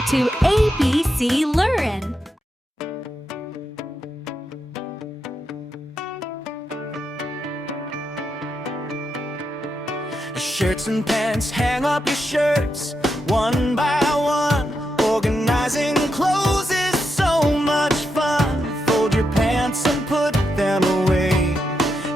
Remember to ABC learn. Shirts and pants, hang up your shirts one by one. Organizing clothes is so much fun. Fold your pants and put them away.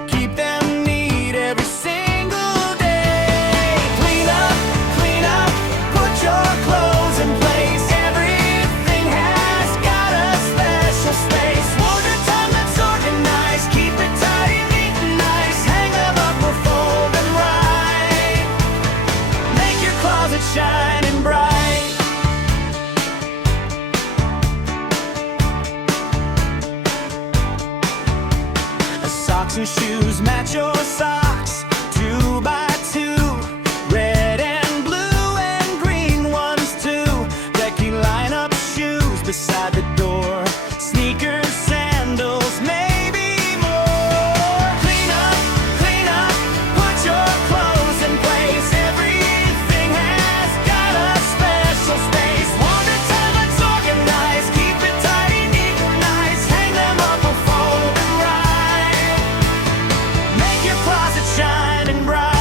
Keep them neat every single day. Clean up, put your clothes in place. Everything has got a special space. Wardrobe time, let's organize. Keep it tidy, neat and nice. Hang them up or fold them right. Make your closet shining bright. Socks and shoes match your socks, 2 by 2. Red and blue and green ones too. Becky, line up shoes beside the door. Sneakers, sandals, maybe more. Clean up, put your clothes in place. Everything has got a special space. Wardrobe time, let's organize. Keep it tidy, neat and nice. Hang them up or fold them right. Make your closet shining bright.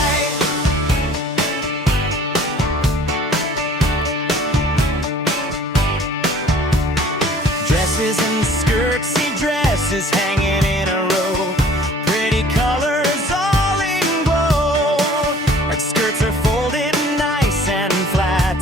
Dresses and skirts, see dresses hanging in a row. Pretty colors all in glow. Like skirts are folded nice and flat.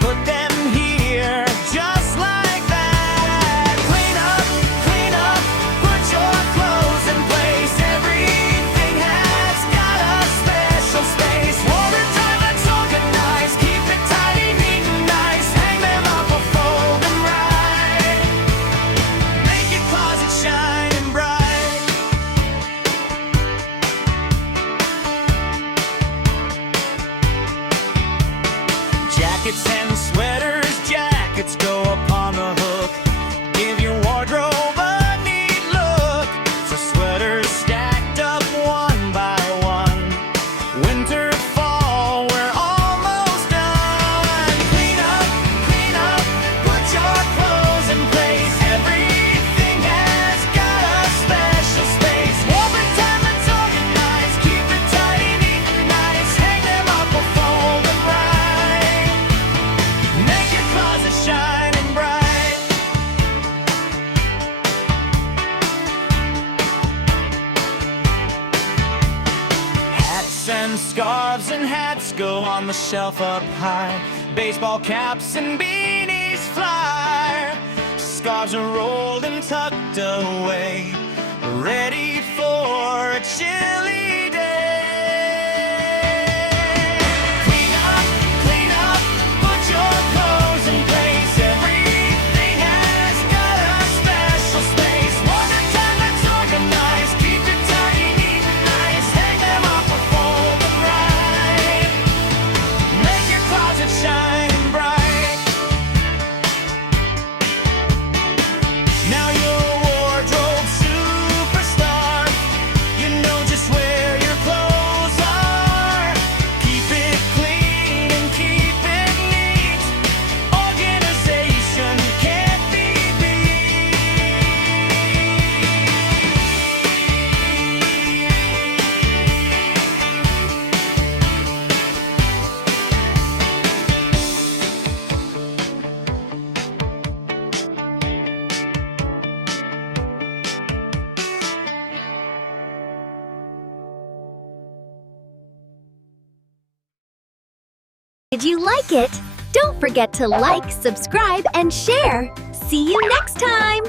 Put them here just like that. Clean up, put your clothes in place. Everything has got a special space. Wardrobe time, let's organize. Keep it tidy, neat and nice. Hang them up or fold them right. Make your closet shining bright. Jackets and sweaters, jackets go up on the hook. Give your wardrobe a neat look. So sweaters stacked up one by one. Winter, fall, we're almost done. Clean up, put your clothes in place. Everything has got a special space. Wardrobe time, let's organize. Keep it tidy, neat and nice. Hang them up or fold them right. Make your closet shining bright. Hats and scarves and hats go on the shelf up high. Baseball caps and beanies fly. Scarves are rolled and tucked away, ready for a chilly day. Clean up, put your clothes in place. Everything has got a special space. Wardrobe time, let's organize. Keep it tidy, neat and nice. Hang them up or fold them right. Make your closet shining bright. Now you're a wardrobe superstar. You know just where your clothes are. Keep it clean and keep it neat. Organization can't be beat. Did you like it? Don't forget to like, subscribe, and share. See you next time!